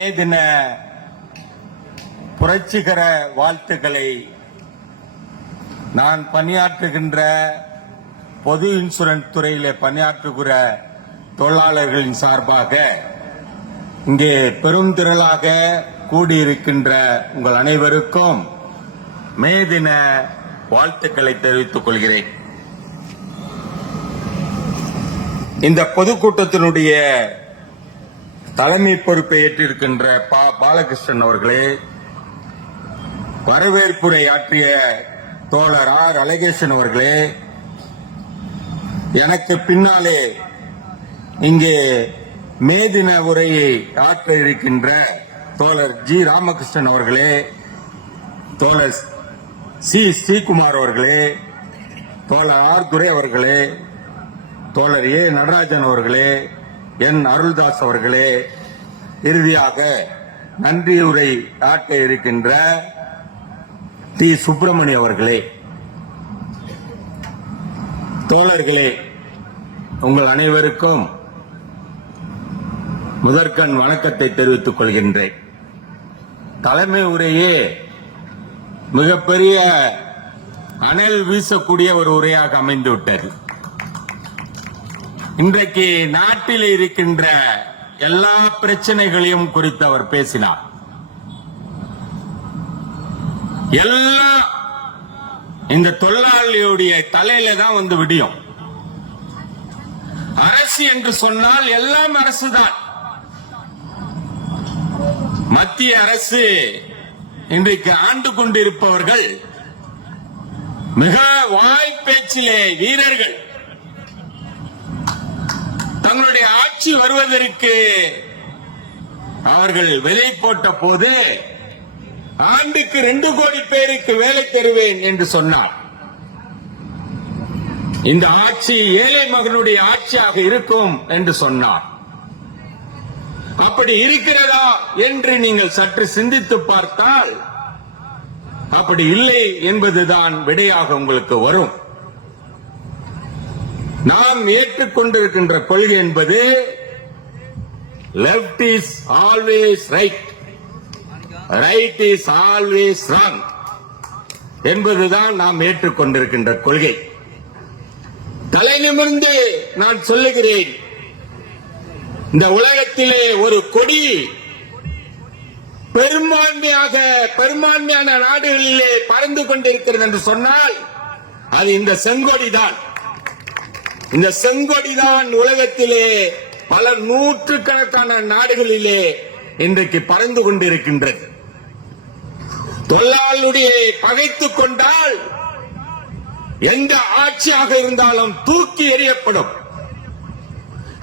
மே தின புரட்சிகர வாழ்த்துக்களை நான் பணியாற்றுகின்ற பொது இன்சூரன்ஸ் துறையிலே பணியாற்றுகிற தொழிலாளர்களின் சார்பாக இங்கே பெருந்திரளாக கூடியிருக்கின்ற உங்கள் அனைவருக்கும் மே தின வாழ்த்துக்களை தெரிவித்துக் கொள்கிறேன். இந்த பொதுக்கூட்டத்தினுடைய தலைமை பொறுப்பை ஏற்றிருக்கின்ற பாலகிருஷ்ணன் அவர்களே, வரவேற்புரை ஆற்றிய தோழர் ஆர் அழகேசன் அவர்களே, எனக்கு பின்னாலே இங்கே மே தின உரையை ஆற்ற இருக்கின்ற தோழர் ஜி ராமகிருஷ்ணன் அவர்களே, தோழர் சி ஸ்ரீகுமார் அவர்களே, தோழர் ஆர் துரை அவர்களே, தோழர் ஏ நடராஜன் அவர்களே, என் அருள்தாஸ் அவர்களே, இறுதியாக நன்றியுரை ஆற்ற இருக்கின்ற டி சுப்பிரமணி அவர்களே, தோழர்களே, உங்கள் அனைவருக்கும் முதற்கண் வணக்கத்தை தெரிவித்துக் கொள்கின்றேன். தலைமை உரையே மிகப்பெரிய அனல் வீசக்கூடிய ஒரு உரையாக அமைந்துவிட்டது. இன்றைக்கு நாட்டில் இருக்கின்ற எல்லா பிரச்சனைகளையும் குறித்து அவர் பேசினார். எல்லாம் இந்த தொழிலாளியுடைய தலையில தான் வந்து விடியும். அரசு என்று சொன்னால் எல்லாம் அரசுதான். மத்திய அரசு இன்றைக்கு ஆண்டு கொண்டிருப்பவர்கள் மிக வாய்ப்பேச்சிலே வீரர்கள். தங்களுடைய ஆட்சி வருவதற்கு அவர்கள் விலை போட்ட போது ஆண்டுக்கு 2 கோடி பேருக்கு வேலை தருவேன் என்று சொன்னார். இந்த ஆட்சி ஏழை மகனுடைய ஆட்சியாக இருக்கும் என்று சொன்னார். அப்படி இருக்கிறதா என்று நீங்கள் சற்று சிந்தித்து பார்த்தால் அப்படி இல்லை என்பதுதான் விடையாக உங்களுக்கு வரும். நாம் ஏற்றுக்கொண்டிருக்கின்ற கொள்கை என்பது left is always right, right is always wrong என்பதுதான் நாம் ஏற்றுக்கொண்டிருக்கின்ற கொள்கை. தலை நிமிர்ந்து நான் சொல்லுகிறேன், இந்த உலகத்திலே ஒரு கொடி பெரும்பான்மையான நாடுகளிலே பறந்து கொண்டிருக்கிறது என்று சொன்னால் அது இந்த செங்கொடிதான். இந்த செங்கொடிதான் உலகத்திலே பல நூற்றுக்கணக்கான நாடுகளிலே இன்றைக்கு பறந்து கொண்டிருக்கின்றது. தொழிலாளருடைய பகைத்துக் கொண்டால் எந்த ஆட்சியாக இருந்தாலும் தூக்கி எறியப்படும்.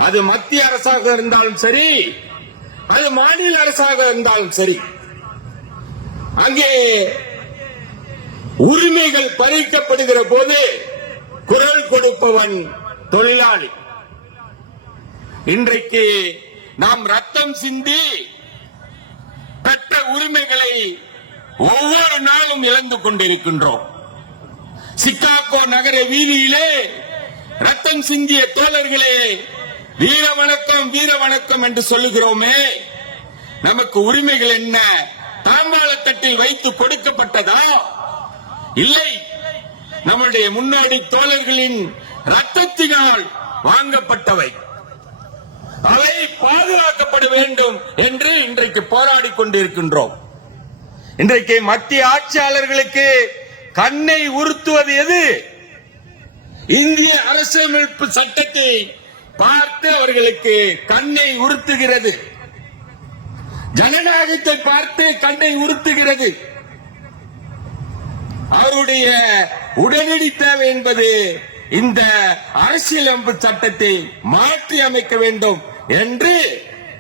அது மத்திய அரசாக இருந்தாலும் சரி, அது மாநில அரசாக இருந்தாலும் சரி. அங்கே உரிமைகள் பறிக்கப்படுகிற போது குரல் கொடுப்பவன் தொழிலாளி. இன்றைக்கு நாம் ரத்தம் சிந்தி பெற்ற உரிமைகளை ஒவ்வொரு நாளும் இழந்து கொண்டிருக்கின்றோம். சிகாகோ நகர வீதியிலே ரத்தம் சிந்திய தோழர்களே, வீர வணக்கம் வீர வணக்கம் என்று சொல்லுகிறோமே, நமக்கு உரிமைகள் என்ன தாம்பாளத்தட்டில் வைத்து கொடுக்கப்பட்டதா? இல்லை, நம்முடைய முன்னாடி தோழர்களின் ரத்தத்தினால் வாங்கப்பட்டவை. அவை பாதுகாக்கப்பட வேண்டும் என்று இன்றைக்கு போராடி கொண்டிருக்கின்றோம். இன்றைக்கு மத்திய ஆட்சியாளர்களுக்கு கண்ணை உறுத்துவது எது? இந்திய அரசியலமைப்பு சட்டத்தை பார்த்து அவர்களுக்கு கண்ணை உறுத்துகிறது. ஜனநாயகத்தை பார்த்து கண்ணை உறுத்துகிறது. அவருடைய உடனடி தேவை என்பது இந்த அரசியலமைப்பு சட்டத்தை மாற்றி அமைக்க வேண்டும் என்று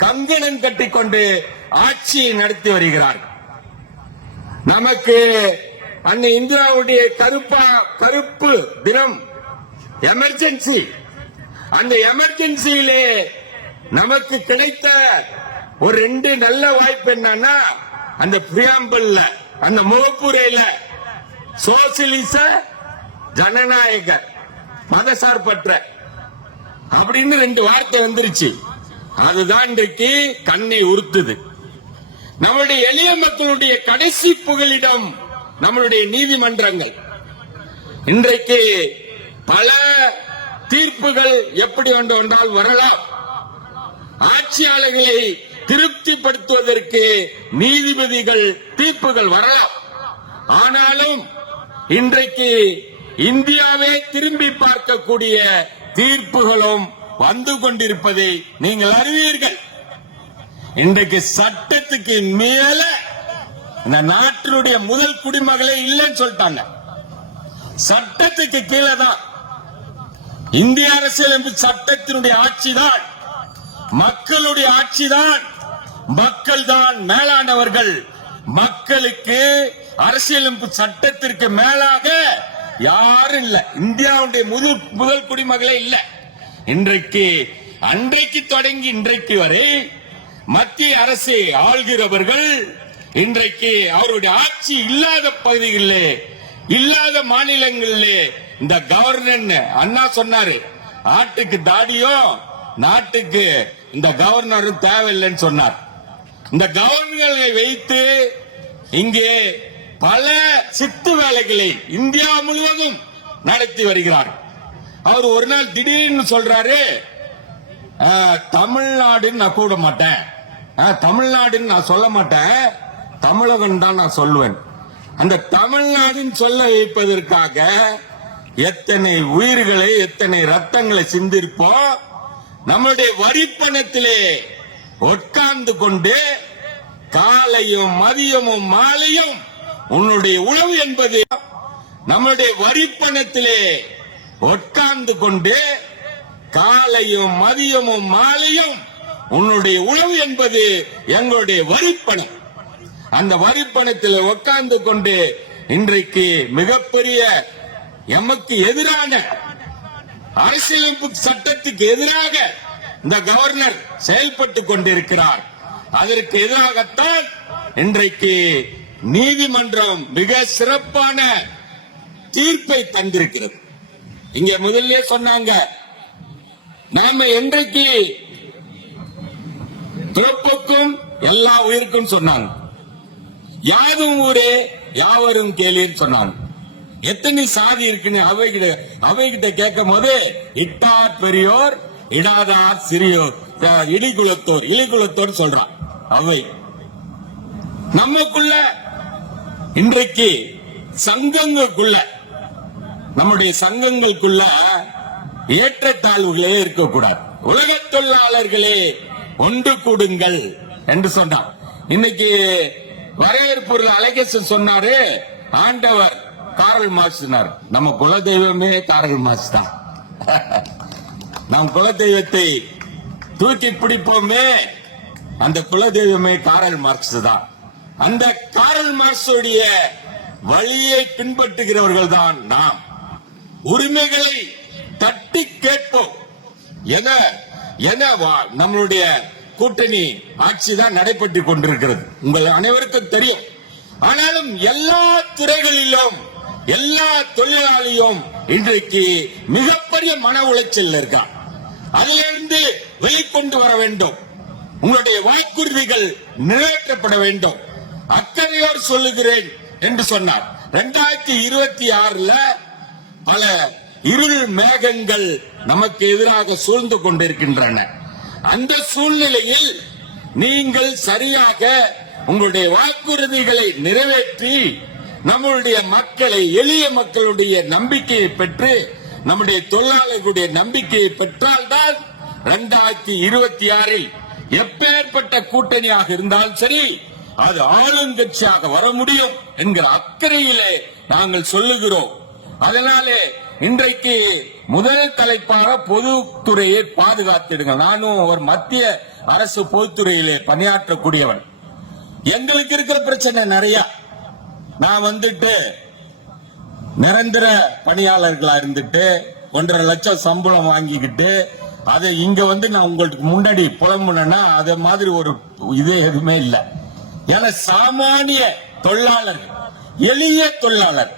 கங்கணம் கட்டிக்கொண்டு ஆட்சியை நடத்தி வருகிறார்கள். நமக்கு அன்னை இந்திராவுடைய கருப்பு தினம் எமர்ஜென்சி. அந்த எமர்ஜென்சியிலே நமக்கு கிடைத்த ஒரு 2 நல்ல வாய்ப்பு என்னன்னா, அந்த பிரியாம்பிள்ல அந்த முகப்புரையில சோசியலிச ஜனநாயக மதசார்பற்ற அப்படின்னு 2 வார்த்தை வந்துருச்சு. அதுதான் இன்றைக்கு கண்ணை உறுத்துது. நம்முடைய எளிய மக்களுடைய கடைசி புகலிடம் நம்மளுடைய நீதிமன்றங்கள். இன்றைக்கு பல தீர்ப்புகள் எப்படி ஒன்றால் வரலாம். ஆட்சியாளர்களை திருப்திப்படுத்துவதற்கு நீதிபதிகள் தீர்ப்புகள் வரலாம். ஆனாலும் இன்றைக்கு இந்தியாவே திரும்பி பார்க்கக்கூடிய தீர்ப்புகளும் வந்து கொண்டிருப்பதை நீங்கள் அறிவீர்கள். இன்றைக்கு சட்டத்துக்கு மேல இந்த நாட்டினுடைய முதல் குடிமகளே இல்லைன்னு சொல்லிட்டாங்க. சட்டத்துக்கு கீழே தான் இந்திய அரசியலமைப்பு சட்டத்தினுடைய ஆட்சிதான், மக்களுடைய ஆட்சிதான், மக்கள் தான் மேலானவர்கள். மக்களுக்கு அரசியலமைப்பு சட்டத்திற்கு மேலாக யாரும் இல்ல. இந்தியாவுடைய முதல் குடிமகளே இல்ல. இன்றைக்கு அன்றைக்கு தொடங்கி இன்றைக்கு வரை மத்திய அரசை ஆள்கிறவர்கள் இன்றைக்கு அவருடைய ஆட்சி இல்லாத பகுதிகளிலே, இல்லாத மாநிலங்களிலே இந்த கவர்னர் அண்ணா சொன்னாரு, ஆட்டுக்கு தாடியோ நாட்டுக்கு இந்த கவர்னரும் தேவையில்லைன்னு சொன்னார். இந்த கவர்னர்களை வைத்து இங்கே பல சித்து வேலைகளை இந்தியா முழுவதும் நடத்தி வருகிறார். அவர் ஒரு நாள் திடீர்னு சொல்றாரு, தமிழ்நாடுன்னு நான் கூட மாட்டேன், தமிழ்நாடுன்னு நான் சொல்ல மாட்டேன், தமிழகம் தான் நான் சொல்லுவேன். அந்த தமிழ்நாடுன்னு சொல்ல வைப்பதற்காக எத்தனை உயிர்களை, எத்தனை ரத்தங்களை சிந்திருப்போம். நம்முடைய வரிப்பணத்திலே உட்கார்ந்து கொண்டு காலையும் மதியமும் மாலையும் உன்னுடைய உணவு என்பது, நம்முடைய வரிப்பணத்திலே உட்கார்ந்து கொண்டு காலையும் மதியமும் மாலையும் உன்னுடைய உணவு என்பது எங்களுடைய வரிப்பணம். அந்த வரிப்பணத்தில் உட்கார்ந்து கொண்டு இன்றைக்கு மிகப்பெரிய எமக்கு எதிரான அரசியலமைப்பு சட்டத்துக்கு எதிராக இந்த கவர்னர் செயல்பட்டு கொண்டிருக்கிறார். அதற்கு எதிராகத்தான் இன்றைக்கு நீதிமன்றம் மிக சிறப்பான தீர்ப்பை தந்திருக்கிறது. இங்க முதல்ல சொன்னாங்க, நாம என்றைக்கு பிறப்புக்கும் எல்லா உயிருக்கும் சொன்னாங்க, யாதும் ஊரே யாவரும் கேளீர் சொன்னாங்க. எத்தனை சாதி இருக்குன்னு அவைகிட்ட கேட்கும் போது, இட்டார் பெரியோர் இடாதார் சிறியோர், இடிகுலத்தோர் இலிகுலத்தோர் சொல்றான். அவை நமக்குள்ள இன்றைக்கு சங்கங்களுக்குள்ள, நம்முடைய சங்கங்களுக்குள்ள ஏற்றத்தாழ்வுகளே இருக்கக்கூடாது. உலக தொழிலாளர்களே ஒன்று கூடுங்கள் என்று சொன்னார். இன்னைக்கு வரவேற்பூர்ல அழகேசன் சொன்னாரு, ஆண்டவர் காரல் மார்க்ஸ். நம்ம குலதெய்வமே காரல் மார்க்ஸ் தான். நம் குலதெய்வத்தை தூக்கி பிடிப்போமே, அந்த குலதெய்வமே காரல் மார்க்ஸ் தான். அந்த காரல் மார்க்ஸுடைய வழியை பின்பற்றுகிறவர்கள் தான் நாம். உரிமைகளை தட்டி கேட்போம். நம்மளுடைய கூட்டணி ஆட்சி தான் நடைபெற்று கொண்டிருக்கிறது, உங்கள் அனைவருக்கும் தெரியும். ஆனாலும் எல்லா துறைகளிலும் எல்லா தொழிலாளியும் இன்றைக்கு மிகப்பெரிய மன உளைச்சல் இருக்கா. அதிலிருந்து வெளிக்கொண்டு வர வேண்டும். உங்களுடைய வாக்குறுதிகள் நிறைவேற்றப்பட வேண்டும். அக்கறையோடு சொல்லுகிறேன் என்று சொன்னார். 2026 பல இருள் மேகங்கள் நமக்கு எதிராக சூழ்ந்து கொண்டிருக்கின்றன. அந்த சூழ்நிலையில் நீங்கள் சரியாக உங்களுடைய வாக்குறுதிகளை நிறைவேற்றி நம்மளுடைய மக்களை, எளிய மக்களுடைய நம்பிக்கையை பெற்று, நம்முடைய தொழிலாளர்களுடைய நம்பிக்கையை பெற்றால்தான் 2026 எப்பேற்பட்ட கூட்டணியாக இருந்தாலும் சரி, அது ஆளுங்கட்சியாக வர முடியும் என்கிற அக்கறையிலே நாங்கள் சொல்லுகிறோம். அதனாலே இன்றைக்கு முதல் தலைப்பாக பொதுத்துறையை பாதுகாத்திடுங்க. நானும் ஒரு மத்திய அரசு பொதுத்துறையிலே பணியாற்றக்கூடியவன். எங்களுக்கு இருக்கிற பிரச்சனை நிறைய. நான் நிரந்தர பணியாளர்களா இருந்துட்டு 1.5 லட்சம் சம்பளம் வாங்கிக்கிட்டு அதை இங்க நான் உங்களுக்கு முன்னாடி புலம்புனா அது மாதிரி ஒரு இது எதுவுமே இல்லை. ஏன்னா சாமானிய தொழிலாளர், எளிய தொழிலாளர்,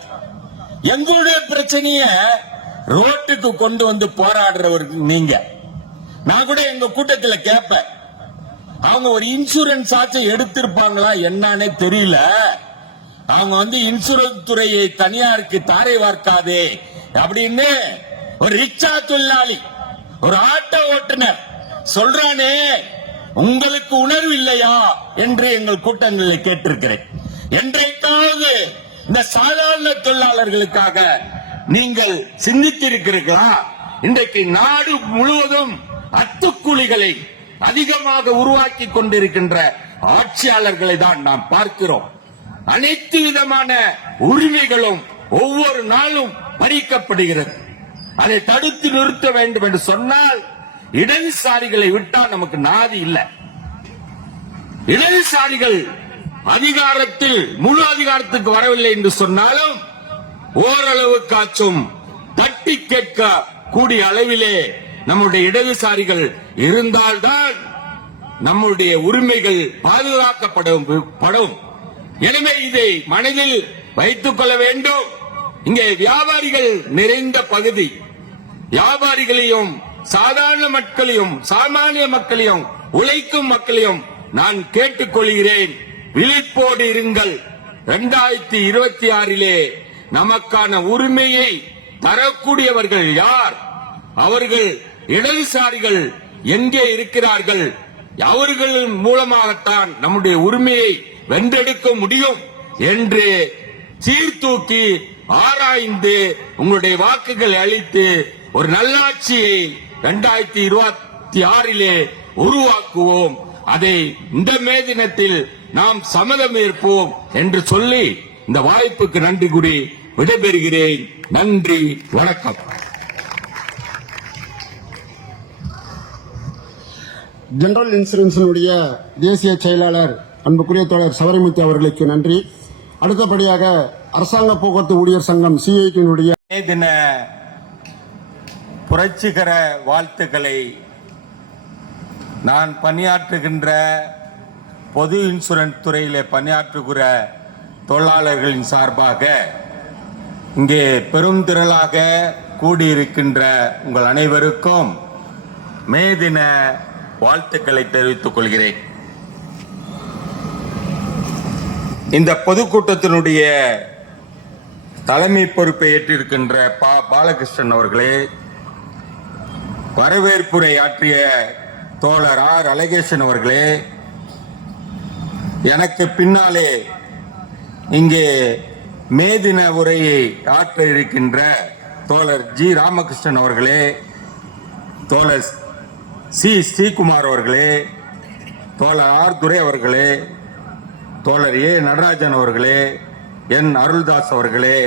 எங்களுடைய பிரச்சனைய ரோட்டுக்கு கொண்டு வந்து போராடுறவர்கள் நீங்க. நான் கூட எங்க கூட்டத்தில் கேட்பேன், அவங்க ஒரு இன்சூரன்ஸ் ஆச்சு எடுத்திருப்பாங்களா என்னன்னே தெரியல. அவங்க வந்து இன்சூரன்ஸ் துறையை தனியாருக்கு தாரை வார்க்காதே அப்படின்னு ஒரு ரிக்ஷா தொழிலாளி, ஒரு ஆட்டோ ஓட்டுநர் சொல்றானே, உங்களுக்கு உணர்வு இல்லையா என்று எங்கள் கூட்டங்களில் கேட்டிருக்கிறேன். என்றைக்காவது இந்த சாதாரண தொழிலாளர்களுக்காக நீங்கள் சிந்தித்திருக்கிறீர்களா? இன்றைக்கு நாடு முழுவதும் அத்துக்கூலிகளை அதிகமாக உருவாக்கி கொண்டிருக்கின்ற ஆட்சியாளர்களை தான் நாம் பார்க்கிறோம். அனைத்து விதமான உரிமைகளும் ஒவ்வொரு நாளும் பறிக்கப்படுகிறது. அதை தடுத்து நிறுத்த வேண்டும் என்று சொன்னால் இடதுசாரிகளை விட்டால் நமக்கு நாதி இல்லை. இடதுசாரிகள் அதிகாரத்தில் முழு அதிகாரத்துக்கு வரவில்லை என்று சொன்னாலும் ஓரளவுக்காச்சும் தட்டி கேட்க கூடிய அளவிலே நம்முடைய இடதுசாரிகள் இருந்தால்தான் நம்முடைய உரிமைகள் பாதுகாக்கப்படும். எனவே இதை மனதில் வைத்துக் கொள்ள வேண்டும். இங்கே வியாபாரிகள் நிறைந்த பகுதி. வியாபாரிகளையும் சாதாரண மக்களையும் சாமானிய மக்களையும் உழைக்கும் மக்களையும் நான் கேட்டுக்கொள்கிறேன், விழிப்போடு இருங்கள். 2026 நமக்கான உரிமையை தரக்கூடியவர்கள் யார்? அவர்கள் இடதுசாரிகள் எங்கே இருக்கிறார்கள்? அவர்கள் மூலமாகத்தான் நம்முடைய உரிமையை வென்றெடுக்க முடியும் என்று சீர்தூக்கி ஆராய்ந்து உங்களுடைய வாக்குகள் அளித்து ஒரு நல்லாட்சியை 2026 உருவாக்குவோம். அதை இந்த மே தினத்தில் நாம் சம்மதம் ஏற்போம் என்று சொல்லி இந்த வாய்ப்புக்கு நன்றி கூறி விடைபெறுகிறேன். நன்றி, வணக்கம். ஜெனரல் இன்சூரன்ஸினுடைய தேசிய செயலாளர் அன்புக்குரிய தோழர் சவரிமுத்து அவர்களுக்கு நன்றி. அடுத்தபடியாக அரசாங்க போக்குவரத்து ஊழியர் சங்கம் சிஐடியினுடைய தின புரட்சிகர வாழ்த்துக்களை நான் பணியாற்றுகின்ற பொது இன்சூரன்ஸ் துறையிலே பணியாற்றுகிற தொழிலாளர்களின் சார்பாக இங்கே பெரும் திரளாக கூடியிருக்கின்ற உங்கள் அனைவருக்கும் மே தின வாழ்த்துக்களை தெரிவித்துக் கொள்கிறேன். இந்த பொதுக்கூட்டத்தினுடைய தலைமை பொறுப்பை ஏற்றிருக்கின்ற பாலகிருஷ்ணன் அவர்களே, வரவேற்புரை ஆற்றிய தோழர் ஆர் அழகேசன் அவர்களே, எனக்கு பின்னாலே இங்கே மே தின உரையை ஆற்ற இருக்கின்ற தோழர் ஜி ராமகிருஷ்ணன் அவர்களே, தோழர் சி ஸ்ரீகுமார் அவர்களே, தோழர் ஆர் துரை அவர்களே, தோழர் ஏ நடராஜன் அவர்களே, என் அருள்தாஸ் அவர்களே,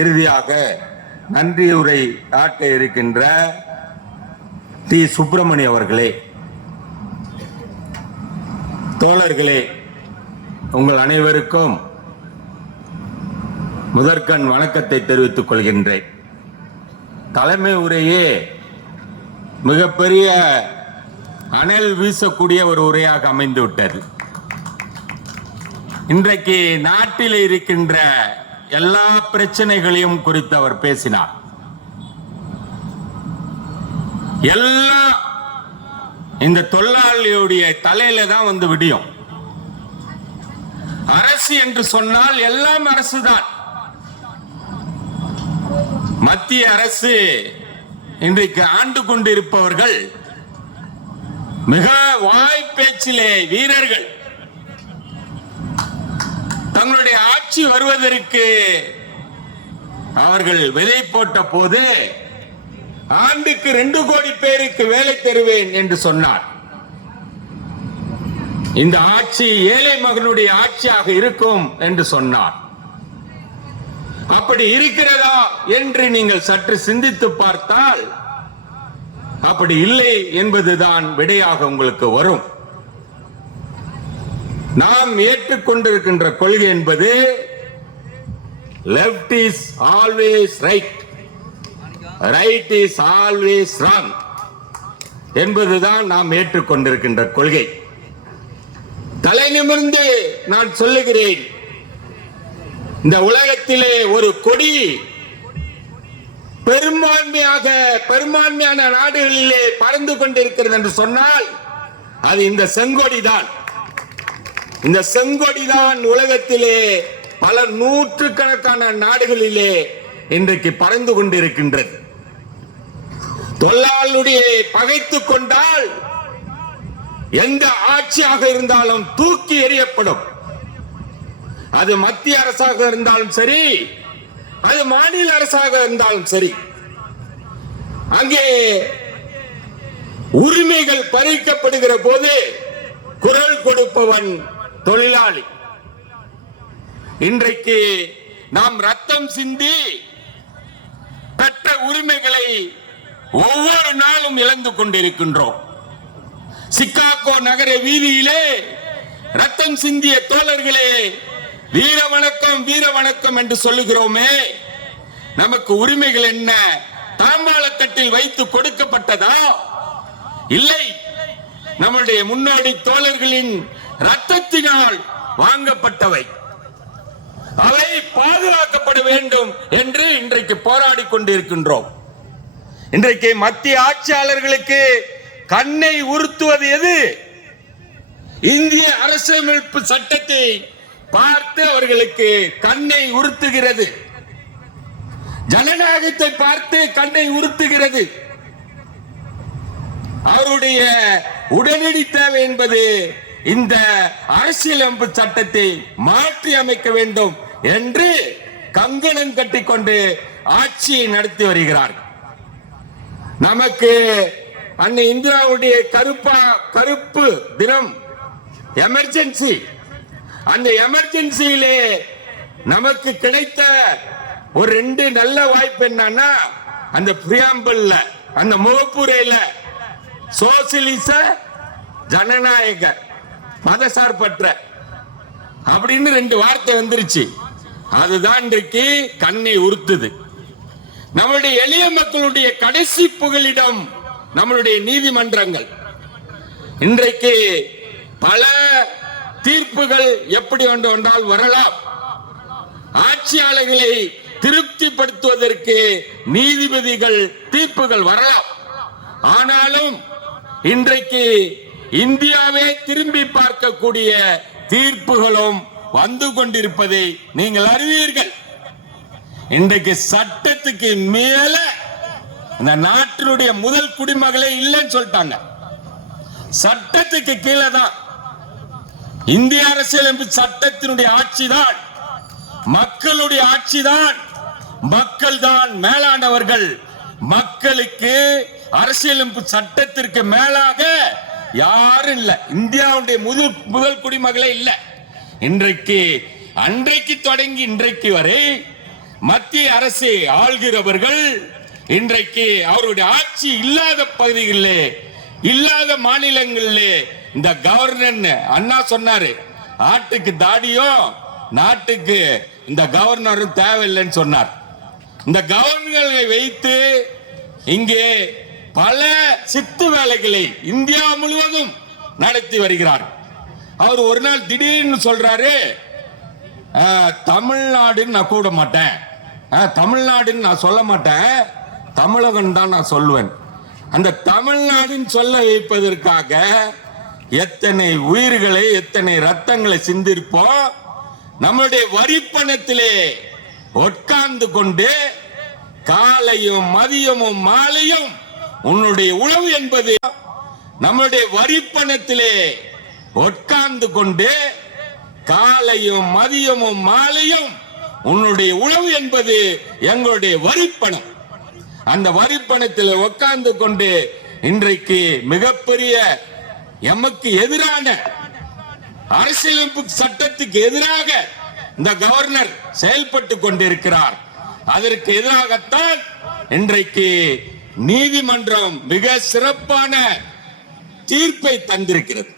இறுதியாக நன்றியுரை ஆற்ற இருக்கின்ற டி சுப்பிரமணி அவர்களே, தோழர்களே, உங்கள் அனைவருக்கும் முதற்கண் வணக்கத்தை தெரிவித்துக் கொள்கின்றேன். தலைமை உரையே மிகப்பெரிய அனல் வீசக்கூடிய ஒரு உரையாக அமைந்து விட்டது. இன்றைக்கு நாட்டில் இருக்கின்ற எல்லா பிரச்சனைகளையும் குறித்து அவர் பேசினார். எல்லாம் இந்த தொழிலாளியுடைய தலையில தான் வந்து விடியும். அரசு என்று சொன்னால் எல்லாம் அரசுதான். மத்திய அரசு இன்றைக்கு ஆண்டு கொண்டிருப்பவர்கள் மிக வாய்ப்பேச்சிலே வீரர்கள். தங்களுடைய ஆட்சி வருவதற்கு அவர்கள் விதை போட்ட போது ஆண்டுக்கு 2 கோடி பேருக்கு வேலை தருவேன் என்று சொன்னார். இந்த ஆட்சி ஏழை மகனுடைய ஆட்சியாக இருக்கும் என்று சொன்னார். அப்படி இருக்கிறதா என்று நீங்கள் சற்று சிந்தித்து பார்த்தால் அப்படி இல்லை என்பதுதான் விடையாக உங்களுக்கு வரும். நாம் ஏற்றுக்கொண்டிருக்கின்ற கொள்கை என்பது left is always right, right is always wrong என்பதுதான் நாம் ஏற்றுக்கொண்டிருக்கின்ற கொள்கை. தலை நிமிர்ந்து நான் சொல்லுகிறேன், இந்த உலகத்திலே ஒரு கொடி பெரும்பான்மையான நாடுகளிலே பறந்து கொண்டிருக்கிறது என்று சொன்னால் அது இந்த செங்கொடி தான். இந்த செங்கொடி தான் உலகத்திலே பல நூற்றுக்கணக்கான நாடுகளிலே இன்றைக்கு பறந்து கொண்டிருக்கின்றது. தொழிலாளருடைய பகைத்துக் கொண்டால் எந்த ஆட்சியாக இருந்தாலும் தூக்கி எறியப்படும். அது மத்திய அரசாக இருந்தாலும் சரி, அது மாநில அரசாக இருந்தாலும் சரி. அங்கே உரிமைகள் பறிக்கப்படுகிற போது குரல் கொடுப்பவன் தொழிலாளி. இன்றைக்கு நாம் ரத்தம் சிந்தி பெற்ற உரிமைகளை ஒவ்வொரு நாளும் இழந்து கொண்டிருக்கின்றோம். சிகாகோ நகர வீதியிலே ரத்தம் சிந்திய தோழர்களே, வீர வணக்கம் வீர வணக்கம் என்று சொல்லுகிறோமே, நமக்கு உரிமைகள் என்ன தாம்பாளத்தட்டில் வைத்து கொடுக்கப்பட்டதா? இல்லை, நம்முடைய முன்னோடி தோழர்களின் ரத்தத்தினால் வாங்கப்பட்டவை. அவை பாதுகாக்கப்பட வேண்டும் என்று இன்றைக்கு போராடி கொண்டிருக்கின்றோம். இன்றைக்கு மத்திய ஆட்சியாளர்களுக்கு கண்ணை உறுத்துவது எது? இந்திய அரசியலமைப்பு சட்டத்தை பார்த்து அவர்களுக்கு கண்ணை உறுத்துகிறது. ஜனநாயகத்தை பார்த்து கண்ணை உறுத்துகிறது. அவருடைய உடனடி தேவை என்பது இந்த அரசியலமைப்பு சட்டத்தை மாற்றி அமைக்க வேண்டும் என்று கங்கணம் கட்டிக்கொண்டு ஆட்சியை நடத்தி வருகிறார்கள். நமக்கு அன்னை இந்திராவுடைய கருப்பு தினம் எமர்ஜென்சி. அந்த எமர்ஜென்சியிலே நமக்கு கிடைத்த ஒரு 2 நல்ல வாய்ப்பு என்னன்னா, அந்த பிரியாம்பிள்ல, அந்த முகப்புரையில சோசியலிச ஜனநாயக மதசார்பற்ற அப்படின்னு 2 வார்த்தை வந்துருச்சு. அதுதான் இன்றைக்கு கண்ணை உறுத்துது. நம்மளுடைய எளிய மக்களுடைய கடைசி புகலிடம் நம்மளுடைய நீதிமன்றங்கள். இன்றைக்கு பல தீர்ப்புகள் எப்படி ஒன்றால் வரலாம். ஆட்சியாளர்களை திருப்திப்படுத்துவதற்கு நீதிபதிகள் தீர்ப்புகள் வரலாம். ஆனாலும் இன்றைக்கு இந்தியாவே திரும்பி பார்க்கக்கூடிய தீர்ப்புகளும் வந்து கொண்டிருப்பதை நீங்கள் அறிவீர்கள். இன்றைக்கு சட்டத்துக்கு மேல இந்த நாட்டினுடைய முதல் குடிமகளே இல்லைன்னு சொல்லிட்டாங்க. சட்டத்துக்கு கீழே தான் இந்திய அரசியலமைப்பு சட்டத்தினுடைய ஆட்சி தான், மக்களுடைய ஆட்சி தான், மக்கள் தான் மேலானவர்கள். மக்களுக்கு அரசியலமைப்பு சட்டத்திற்கு மேலாக யாரும் இல்ல. இந்தியாவுடைய முதல் குடிமகளே இல்ல. இன்றைக்கு அன்றைக்கு தொடங்கி இன்றைக்கு வரை மத்திய அரசை ஆள்கிறவர்கள் இன்றைக்கு அவருடைய ஆட்சி இல்லாத பகுதிகளிலே, இல்லாத மாநிலங்களிலே இந்த கவர்னர் அண்ணா சொன்னாரு, ஆட்டுக்கு தாடியும் நாட்டுக்கு இந்த கவர்னரும் தேவையில்லைன்னு சொன்னார். இந்த கவர்னர்களை வைத்து இங்கே பல சித்து வேலைகளை இந்தியா முழுவதும் நடத்தி வருகிறார். அவர் ஒரு நாள் திடீர்னு சொல்றாரு, தமிழ்நாடுன்னு நான் கூட மாட்டேன், தமிழ்நாடுன்னு நான் சொல்ல மாட்டேன், தமிழகம் தான் நான் சொல்லுவேன். அந்த தமிழ்நாடுன்னு சொல்ல வைப்பதற்காக எத்தனை உயிர்களை, எத்தனை ரத்தங்களை சிந்திருப்போம். நம்முடைய வரிப்பணத்திலே உட்கார்ந்து கொண்டு காலையும் மதியமும் மாலையும் உன்னுடைய உணவு என்பது, நம்முடைய வரிப்பணத்திலே உட்கார்ந்து கொண்டு காலையும் மதியமும் மாலையும் உன்னுடைய உணவு என்பது எங்களுடைய வரிப்பணம். அந்த வரிப்பணத்தில் உட்கார்ந்து கொண்டு இன்றைக்கு மிகப்பெரிய எமக்கு எதிரான அரசியலமைப்பு சட்டத்துக்கு எதிராக இந்த கவர்னர் செயல்பட்டு கொண்டிருக்கிறார். அதற்கு எதிராகத்தான் இன்றைக்கு நீதிமன்றம் மிக சிறப்பான தீர்ப்பை தந்திருக்கிறது.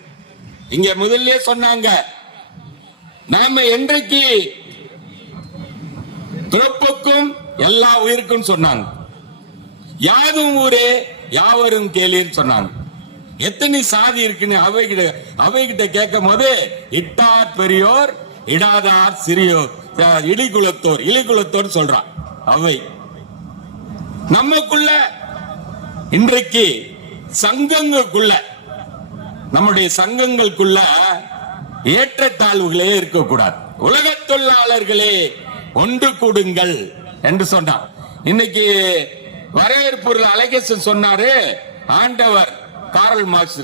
இங்க முதல்ல சொன்னாங்க, நாம என்றைக்கு பிறப்புக்கும் எல்லா உயிருக்கும் சொன்னாங்க, யாதும் ஊரே யாவரும் கேளீர் சொன்னாங்க. எத்தனை சாதி இருக்குன்னு அவைகிட்ட கேட்கும் போது, இட்டார் பெரியோர் இடாதார் சிறியோர், இலிகுலத்தோர் சொல்றான் அவை. நமக்குள்ள இன்றைக்கு சங்கங்களுக்குள்ள நம்முடைய சங்கங்களுக்குள்ள ஏற்றத்தாழ்வுகளே இருக்கக்கூடாது. உலக தொழிலாளர்களே ஒன்று கூடுங்கள் என்று சொன்னார். இன்னைக்கு வரவேற்பு அழகேசன் சொன்னாரு, ஆண்டவர் காரல் மார்க்ஸ்.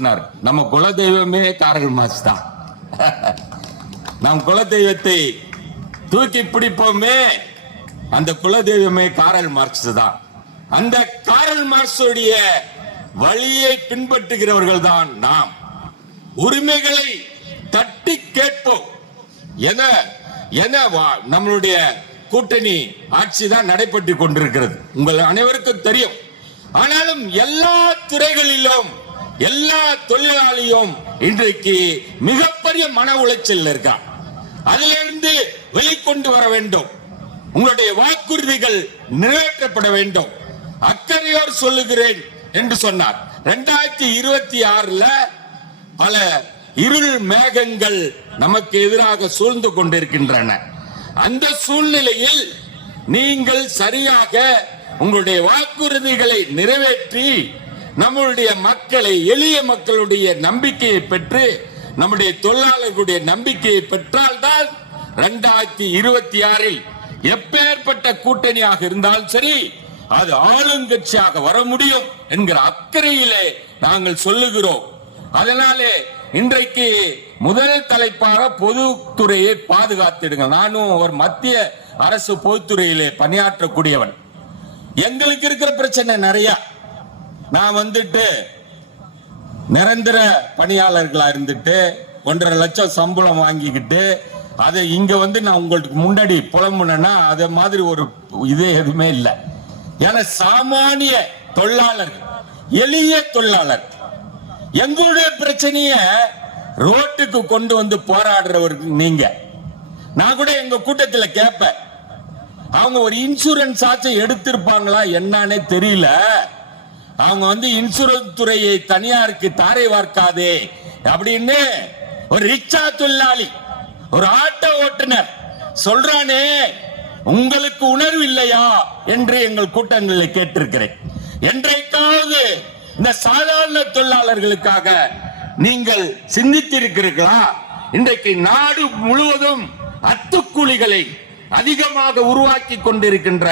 நம்ம குலதெய்வமே காரல் மார்க்ஸ் தான். நம் குலதெய்வத்தை தூக்கி பிடிப்போமே, அந்த குலதெய்வமே காரல் மார்க்ஸ் தான். அந்த காரல் மார்க்ஸுடைய வழியை பின்பற்றுகிறவர்கள் தான் நாம். உரிமைகளை தட்டி கேட்போம். நம்மளுடைய கூட்டணி ஆட்சி தான் நடைபெற்று கொண்டிருக்கிறது, உங்கள் அனைவருக்கும் தெரியும். ஆனாலும் எல்லா துறைகளிலும் எல்லா தொழிலாளியும் இன்றைக்கு மிகப்பெரிய மன உளைச்சல் இருக்கான். அதிலிருந்து வெளிக்கொண்டு வர வேண்டும். உங்களுடைய வாக்குறுதிகள் நிறைவேற்றப்பட வேண்டும். அக்கறையோர் சொல்லுகிறேன் என்று சொன்னார். 2026 பல இருள் மேகங்கள் நமக்கு எதிராக சூழ்ந்து கொண்டிருக்கின்றன. அந்த சூழ்நிலையில் நீங்கள் சரியாக உங்களுடைய வாக்குறுதிகளை நிறைவேற்றி நம்முடைய மக்களை, எளிய மக்களுடைய நம்பிக்கையை பெற்று, நம்முடைய தொழிலாளர்களுடைய நம்பிக்கையை பெற்றால்தான் 2026 எப்பேற்பட்ட கூட்டணியாக இருந்தாலும் சரி, அது ஆளுங்கட்சியாக வர முடியும் என்கிற அக்கறையிலே நாங்கள் சொல்லுகிறோம். அதனாலே இன்றைக்கு முதல் தலைப்பாக பொதுத்துறையை பாதுகாத்திடுங்கள். நானும் ஒரு மத்திய அரசு பொதுத்துறையிலே பணியாற்றக்கூடியவன். எங்களுக்கு இருக்கிற பிரச்சனை நிறைய. நான் நிரந்தர பணியாளர்களா இருந்துட்டு 1.5 லட்சம் சம்பளம் வாங்கிக்கிட்டு அதை இங்க நான் உங்களுக்கு முன்னாடி புலம்புனா அது மாதிரி ஒரு இதே எதுவுமே இல்லை. ஏன்னா சாமானிய தொழிலாளர்கள், எளிய தொழிலாளர், எங்களுடைய பிரச்சனைய ரோட்டுக்கு கொண்டு வந்து போராடுறவர்கள் நீங்க. நான் கூட எங்க கூட்டத்தில் கேட்பேன், அவங்க ஒரு இன்சூரன்ஸ் ஆச்சும் எடுத்திருப்பாங்களா என்னன்னே தெரியல. அவங்க இன்சூரன்ஸ் துறையை தனியாருக்கு தாரை வார்க்காதே அப்படின்னு ஒரு ரிக்ஷா தொழிலாளி, ஒரு ஆட்டோ ஓட்டுநர் சொல்றானே, உங்களுக்கு உணர்வு இல்லையா என்று எங்கள் கூட்டங்களில் கேட்டிருக்கிறேன். என்றைக்காவது இந்த சாதாரண தொழிலாளர்களுக்காக நீங்கள் சிந்தித்திருக்கிறீர்களா? இன்றைக்கு நாடு முழுவதும் அத்துக்கூலிகளை அதிகமாக உருவாக்கி கொண்டிருக்கின்ற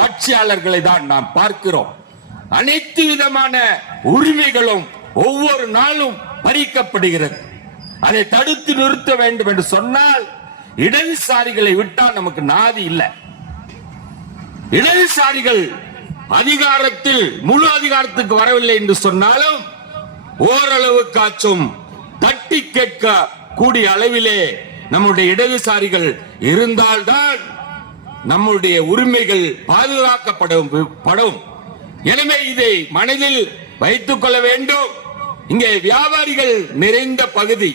ஆட்சியாளர்களை தான் நாம் பார்க்கிறோம். அனைத்து விதமான உரிமைகளும் ஒவ்வொரு நாளும் பறிக்கப்படுகிறது. அதை தடுத்து நிறுத்த வேண்டும் என்று சொன்னால் இடதுசாரிகளை விட்டால் நமக்கு நாதி இல்லை. இடதுசாரிகள் அதிகாரத்தில் முழு அதிகாரத்துக்கு வரவில்லை என்று சொன்னாலும் ஓரளவு காச்சும் தட்டி கேட்க கூடிய அளவிலே நம்முடைய இடதுசாரிகள் இருந்தால்தான் நம்முடைய உரிமைகள் பாதுகாக்கப்படும். எனவே இதை மனதில் வைத்துக் கொள்ள வேண்டும். இங்கே வியாபாரிகள் நிறைந்த பகுதி.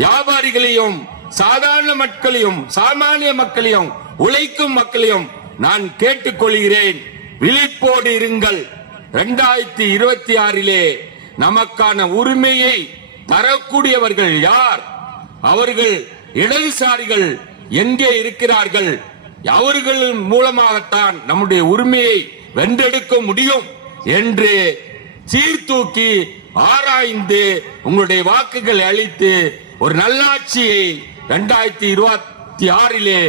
வியாபாரிகளையும் சாதாரண மக்களையும் சாமானிய மக்களையும் உழைக்கும் மக்களையும் நான் கேட்டுக்கொள்கிறேன், விழிப்போடு இருங்கள். 2026 நமக்கான உரிமையை தரக்கூடியவர்கள் யார்? அவர்கள் இடதுசாரிகள் எங்கே இருக்கிறார்கள்? அவர்கள் மூலமாகத்தான் நம்முடைய உரிமையை வென்றெடுக்க முடியும் என்று சீர்தூக்கி ஆராய்ந்து உங்களுடைய வாக்குகள் அளித்து ஒரு நல்லாட்சியை 2026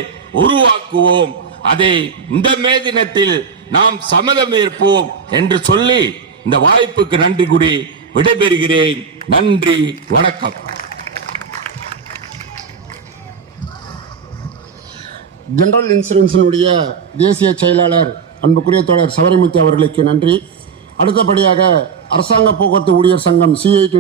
உருவாக்குவோம். அதை இந்த மே தினத்தில் நாம் சம்மதம் ஏற்போம் என்று சொல்லி இந்த வாய்ப்புக்கு நன்றி கூறி விடைபெறுகிறேன். நன்றி, வணக்கம். ஜெனரல் இன்சூரன்ஸினுடைய தேசிய செயலாளர் அன்புக்குரிய தோழர் சவரிமுத்து அவர்களுக்கு நன்றி. அடுத்தபடியாக அரசாங்க போக்குவரத்து ஊழியர் சங்கம் CIT